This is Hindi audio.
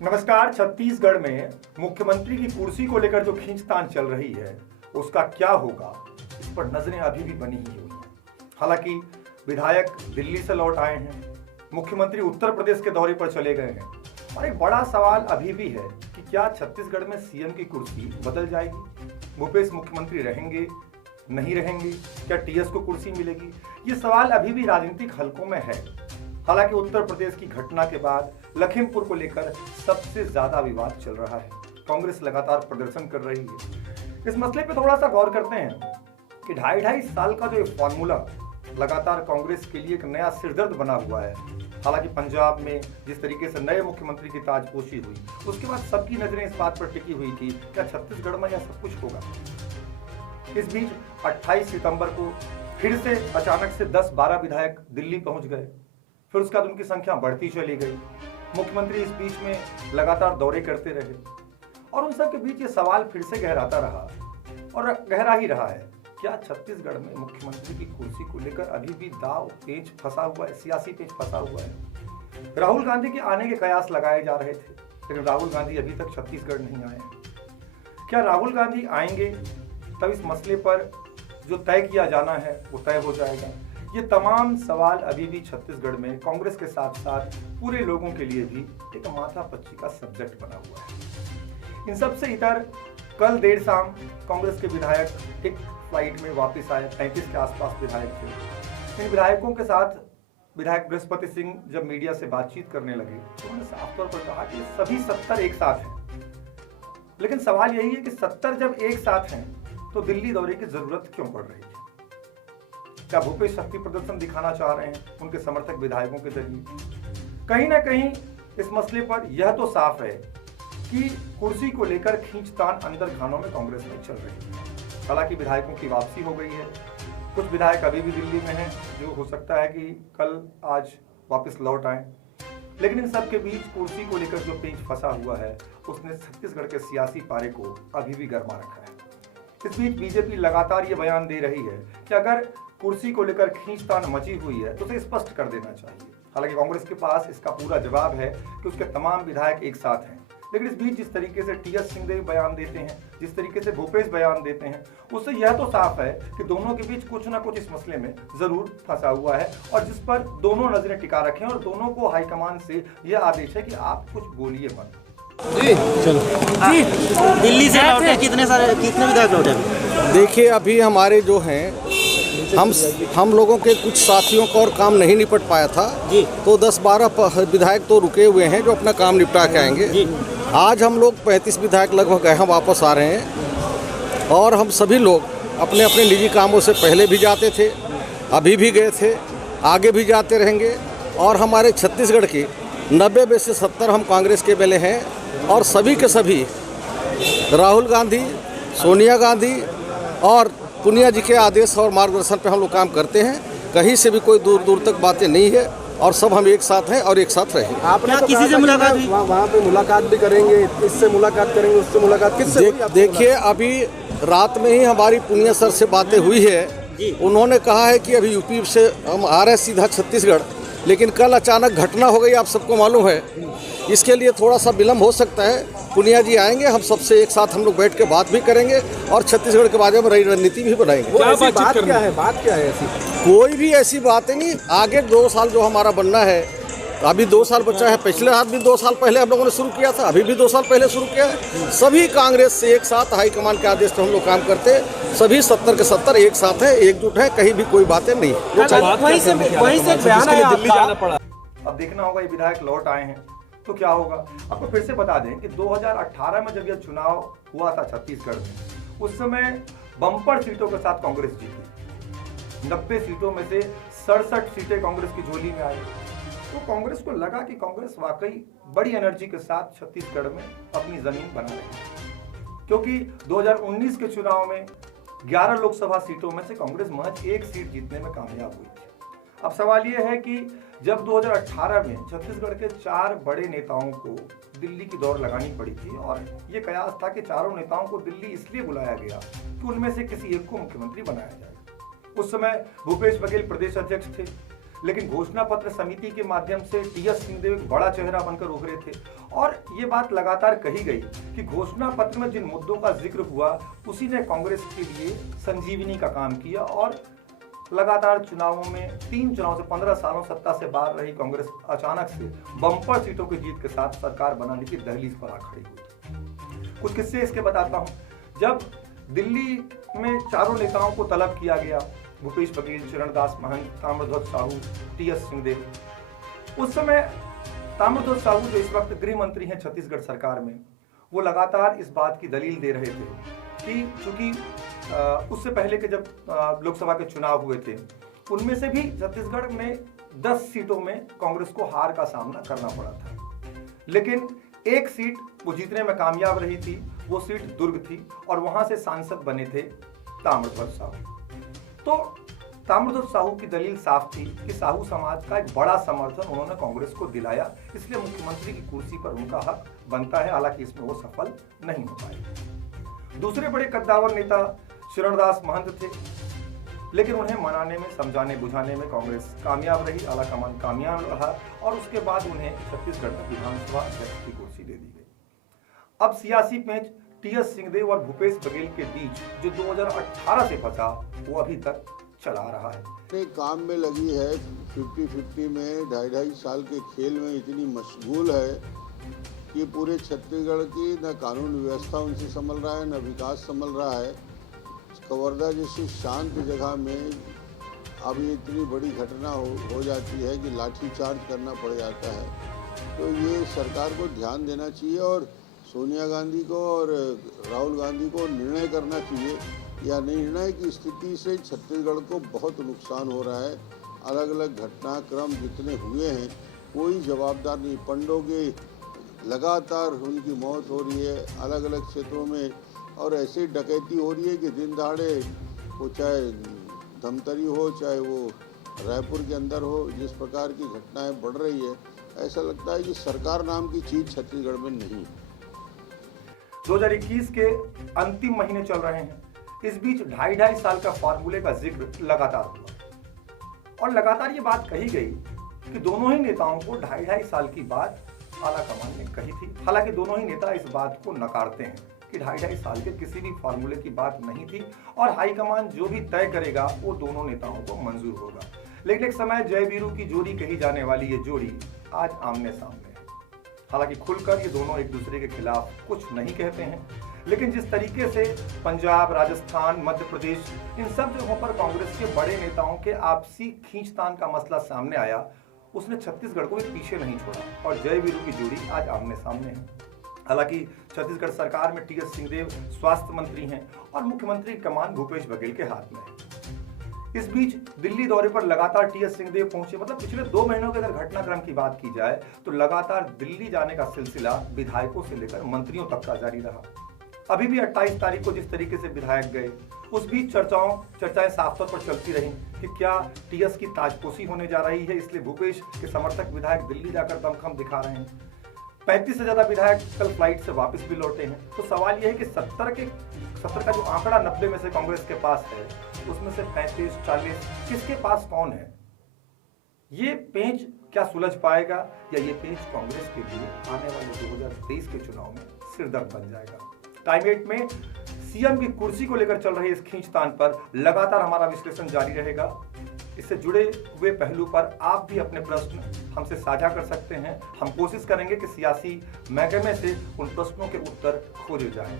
नमस्कार। छत्तीसगढ़ में मुख्यमंत्री की कुर्सी को लेकर जो खींचतान चल रही है उसका क्या होगा, इस पर नजरें अभी भी बनी ही हुई हैं। हालांकि विधायक दिल्ली से लौट आए हैं, मुख्यमंत्री उत्तर प्रदेश के दौरे पर चले गए हैं और एक बड़ा सवाल अभी भी है कि क्या छत्तीसगढ़ में सीएम की कुर्सी बदल जाएगी? भूपेश मुख्यमंत्री रहेंगे, नहीं रहेंगे? क्या टीएस को कुर्सी मिलेगी? ये सवाल अभी भी राजनीतिक हलकों में है। हालांकि उत्तर प्रदेश की घटना के बाद लखीमपुर को लेकर सबसे ज्यादा विवाद चल रहा है। कांग्रेस लगातार प्रदर्शन कर रही है। इस मसले पे थोड़ा सा गौर करते हैं कि ढाई साल का जो ये फॉर्मूला लगातार कांग्रेस के लिए एक नया सिरदर्द बना हुआ है। हालांकि पंजाब में जिस तरीके से नए मुख्यमंत्री की ताजपोशी हुई, उसके बाद सबकी नजरें इस बात पर टिकी हुई थी क्या छत्तीसगढ़ में यह सब कुछ होगा। इस बीच 28 सितंबर को फिर से अचानक से 10-12 विधायक दिल्ली पहुंच गए। फिर उसके बाद उनकी संख्या बढ़ती चली गई। मुख्यमंत्री इस बीच में लगातार दौरे करते रहे और उन सब के बीच ये सवाल फिर से गहराता रहा और गहरा ही रहा है, क्या छत्तीसगढ़ में मुख्यमंत्री की कुर्सी को लेकर अभी भी दाव पेच फंसा हुआ है, सियासी पेच फंसा हुआ है। राहुल गांधी के आने के कयास लगाए जा रहे थे, लेकिन राहुल गांधी अभी तक छत्तीसगढ़ नहीं आए हैं। क्या राहुल गांधी आएंगे तब इस मसले पर जो तय किया जाना है वो तय हो जाएगा? ये तमाम सवाल अभी भी छत्तीसगढ़ में कांग्रेस के साथ साथ पूरे लोगों के लिए भी एक माथापच्ची का सब्जेक्ट बना हुआ है। इन सब से इतर कल देर शाम कांग्रेस के विधायक एक फ्लाइट में वापस आए। 35 के आसपास विधायक थे। इन विधायकों के साथ विधायक बृहस्पति सिंह जब मीडिया से बातचीत करने लगे तो उन्होंने साफ तौर पर कहा कि सभी 70 एक साथ हैं। लेकिन सवाल यही है कि 70 जब एक साथ हैं तो दिल्ली दौरे की जरूरत क्यों पड़ रही है? क्या भूपेश शक्ति प्रदर्शन दिखाना चाह रहे हैं उनके समर्थक विधायकों के जरिए? कहीं ना कहीं इस मसले पर यह तो साफ है कि कुर्सी को लेकर खींचतान अंदर खानों में कांग्रेस में चल रही है। हालांकि विधायकों की वापसी हो गई है, कुछ विधायक अभी भी दिल्ली में हैं, जो हो सकता है कि कल आज वापस लौट आए। लेकिन इन सब के बीच कुर्सी को लेकर जो पेंच फंसा हुआ है उसने छत्तीसगढ़ के सियासी पारे को अभी भी गर्मा रखा है। इस बीच बीजेपी लगातार ये बयान दे रही है कि अगर कुर्सी को लेकर खींचतान मची हुई है तो उसे स्पष्ट कर देना चाहिए। हालांकि कांग्रेस के पास इसका पूरा जवाब है कि उसके तमाम विधायक एक साथ हैं। लेकिन इस बीच जिस तरीके से टीएस सिंहदेव बयान देते हैं, जिस तरीके से भूपेश बयान देते हैं, उससे यह तो साफ है कि दोनों के बीच कुछ ना कुछ इस मसले में जरूर फंसा हुआ है और जिस पर दोनों नजरें टिका रखें और दोनों को हाईकमान से यह आदेश है कि आप कुछ बोलिए मत। जी चलो जी, दिल्ली से लौटे कितने विधायक लौटे? देखिए अभी हमारे जो हैं हम लोगों के कुछ साथियों का और काम नहीं निपट पाया था जी, तो 10-12 विधायक तो रुके हुए हैं जो अपना काम निपटा के आएंगे जी। आज हम लोग 35 विधायक लगभग यहाँ वापस आ रहे हैं और हम सभी लोग अपने अपने निजी कामों से पहले भी जाते थे, अभी भी गए थे, आगे भी जाते रहेंगे। और हमारे छत्तीसगढ़ की 90 में से 70 हम कांग्रेस के बेले हैं और सभी के सभी राहुल गांधी, सोनिया गांधी और पुनिया जी के आदेश और मार्गदर्शन पर हम लोग काम करते हैं। कहीं से भी कोई दूर दूर तक बातें नहीं है और सब हम एक साथ हैं और एक साथ रहेंगे। आपने तो किसी से मुलाकात हुई? वहाँ पे मुलाकात भी करेंगे, इससे मुलाकात करेंगे, उससे मुलाकात किससे? देखिए अभी रात में ही हमारी पुनिया सर से बातें हुई है। उन्होंने कहा है कि अभी यूपी से हम आ रहे हैं सीधा छत्तीसगढ़, लेकिन कल अचानक घटना हो गई, आप सबको मालूम है। इसके लिए थोड़ा सा विलम्ब हो सकता है। पुनिया जी आएंगे, हम सबसे एक साथ हम लोग बैठ के बात भी करेंगे और छत्तीसगढ़ के बारे में रणनीति भी बनाएंगे। बात क्या है ऐसी? कोई भी ऐसी बात नहीं। आगे 2 साल जो हमारा बनना है, अभी 2 साल बचा है। पिछले हाथ भी 2 साल पहले हम लोगों ने शुरू किया था, अभी भी 2 साल पहले शुरू किया है। सभी कांग्रेस से एक साथ हाईकमान के आदेश पर हम लोग काम करते हैं। सभी 70 के 70 एक साथ हैं, एकजुट हैं, कहीं भी कोई बातें नहीं। वहीं से बयान है दिल्ली जाना पड़ा। अब देखना होगा ये विधायक लौट आए हैं तो क्या होगा। आपको फिर से बता दें कि 2018 में जब यह चुनाव हुआ था छत्तीसगढ़ में, उस समय बम्पर सीटों के साथ कांग्रेस जीती। 90 सीटों में से 67 सीटें कांग्रेस की झोली में आई। तो कांग्रेस को लगा कि कांग्रेस वाकई बड़ी एनर्जी के साथ छत्तीसगढ़ में अपनी जमीन बना रही है, क्योंकि 2019 के चुनाव में 11 लोकसभा सीटों में से कांग्रेस महज 1 सीट जीतने में कामयाब हुई थी। अब सवाल यह है कि जब 2018 में छत्तीसगढ़ के 4 बड़े नेताओं को दिल्ली की दौड़ लगानी पड़ी थी और ये कयास था कि चारों नेताओं को दिल्ली इसलिए बुलाया गया कि उनमें से किसी एक को मुख्यमंत्री बनाया जाए। उस समय भूपेश बघेल प्रदेश अध्यक्ष थे, लेकिन घोषणा पत्र समिति के माध्यम से टीएस सिंहदेव एक बड़ा चेहरा बनकर उभरे थे और ये बात लगातार कही गई कि घोषणा पत्र में जिन मुद्दों का जिक्र हुआ उसी ने कांग्रेस के लिए संजीवनी का काम किया और लगातार चुनावों में 3 चुनाव से 15 सालों सत्ता से बाहर रही कांग्रेस अचानक से बम्पर सीटों की जीत के साथ सरकार बनाने की दहलीज पर आ खड़ी हुई। कुछ किस्से इसके बताता हूं। जब दिल्ली में चारों नेताओं को तलब किया गया, भूपेश बघेल, चरणदास महंत, ताम्रध्वज साहू, टीएस सिंहदेव, उस समय ताम्रध्वज साहू जो इस वक्त गृह मंत्री हैं छत्तीसगढ़ सरकार में, वो लगातार इस बात की दलील दे रहे थे कि चूंकि उससे पहले के जब लोकसभा के चुनाव हुए थे उनमें से भी छत्तीसगढ़ में 10 सीटों में कांग्रेस को हार का सामना करना पड़ा था, लेकिन एक सीट वो जीतने में कामयाब रही थी, वो सीट दुर्ग थी और वहां से सांसद बने थे ताम्रध्वज साहू। तो ताम्रध्वज साहू की दलील साफ थी कि साहू समाज का एक बड़ा समर्थन उन्होंने कांग्रेस को दिलाया, इसलिए मुख्यमंत्री की कुर्सी पर उनका हक बनता है, हालांकि इसमें वो सफल नहीं हो पाए। दूसरे बड़े कद्दावर नेता चरणदास महंत थे, लेकिन उन्हें मनाने में, समझाने बुझाने में कांग्रेस कामयाब रही, आलाकमान कामयाब रहा और उसके बाद उन्हें छत्तीसगढ़ में विधानसभा अध्यक्ष की कुर्सी दे दी गई। अब सियासी पेंच टीएस सिंहदेव और भूपेश बघेल के बीच जो 2018 से फंसा वो अभी तक चला रहा है। अपने काम में लगी है, 50-50 में 2.5 साल के खेल में इतनी मशगूल है कि पूरे छत्तीसगढ़ की न कानून व्यवस्था उनसे संभल रहा है, न विकास संभल रहा है। कवर्धा जैसी शांत जगह में अब इतनी बड़ी घटना हो जाती है कि लाठी चार्ज करना पड़ जाता है। तो ये सरकार को ध्यान देना चाहिए और सोनिया गांधी को और राहुल गांधी को निर्णय करना चाहिए या निर्णय की स्थिति से छत्तीसगढ़ को बहुत नुकसान हो रहा है। अलग अलग घटनाक्रम जितने हुए हैं कोई जवाबदार नहीं, पंडों के लगातार उनकी मौत हो रही है अलग अलग क्षेत्रों में और ऐसी डकैती हो रही है कि दिन दहाड़े वो चाहे धमतरी हो चाहे वो रायपुर के अंदर हो, जिस प्रकार की घटनाएं बढ़ रही है ऐसा लगता है कि सरकार नाम की चीज़ छत्तीसगढ़ में नहीं है। 2021 के अंतिम महीने चल रहे हैं, इस बीच 2.5 साल का फार्मूले का जिक्र लगातार हुआ और लगातार ये बात कही गई कि दोनों ही नेताओं को 2.5 साल की बात आलाकमान ने कही थी। हालांकि दोनों ही नेता इस बात को नकारते हैं कि 2.5 साल के किसी भी फार्मूले की बात नहीं थी और हाईकमान जो भी तय करेगा वो दोनों नेताओं को मंजूर होगा। लेकिन एक समय जय वीरू की जोड़ी कही जाने वाली ये जोड़ी आज आमने सामने है। हालांकि खुलकर ये दोनों एक दूसरे के खिलाफ कुछ नहीं कहते हैं, लेकिन जिस तरीके से पंजाब, राजस्थान, मध्य प्रदेश, इन सब जगहों पर कांग्रेस के बड़े नेताओं के आपसी खींचतान का मसला सामने आया, उसने छत्तीसगढ़ को भी पीछे नहीं छोड़ा और जय वीरू की जोड़ी आज आमने सामने है। हालांकि छत्तीसगढ़ सरकार में टीएस सिंहदेव स्वास्थ्य मंत्री हैं और मुख्यमंत्री कमान भूपेश बघेल के हाथ में है। इस बीच दिल्ली दौरे पर लगातार टीएस सिंहदेव पहुंचे, मतलब पिछले 2 महीनों के अगर घटनाक्रम की बात की जाए तो लगातार दिल्ली जाने का सिलसिला विधायकों से लेकर मंत्रियों तक का जारी रहा। अभी भी 28 तारीख को जिस तरीके से विधायक गए, उस बीच चर्चाएं साफ तौर पर चलती रही कि क्या टीएस की ताजपोशी होने जा रही है, इसलिए भूपेश के समर्थक विधायक दिल्ली जाकर दमखम दिखा रहे हैं। 35 से ज्यादा विधायक कल फ्लाइट से वापस भी लौटे हैं। तो सवाल यह है कि 70 का जो आंकड़ा 90 में से कांग्रेस के पास है, उसमें से 35-40 किसके पास कौन है? ये पेंच क्या सुलझ पाएगा या ये पेंच कांग्रेस के लिए आने वाले 2023 के चुनाव में सिरदर्द बन जाएगा? टाइम 8 में सीएम की कुर्सी को लेकर चल रहे इस खींचतान पर लगातार हमारा विश्लेषण जारी रहेगा। इससे जुड़े हुए पहलू पर आप भी अपने प्रश्न हमसे साझा कर सकते हैं। हम कोशिश करेंगे कि सियासी महकमे से उन प्रश्नों के उत्तर खोजे जाएं।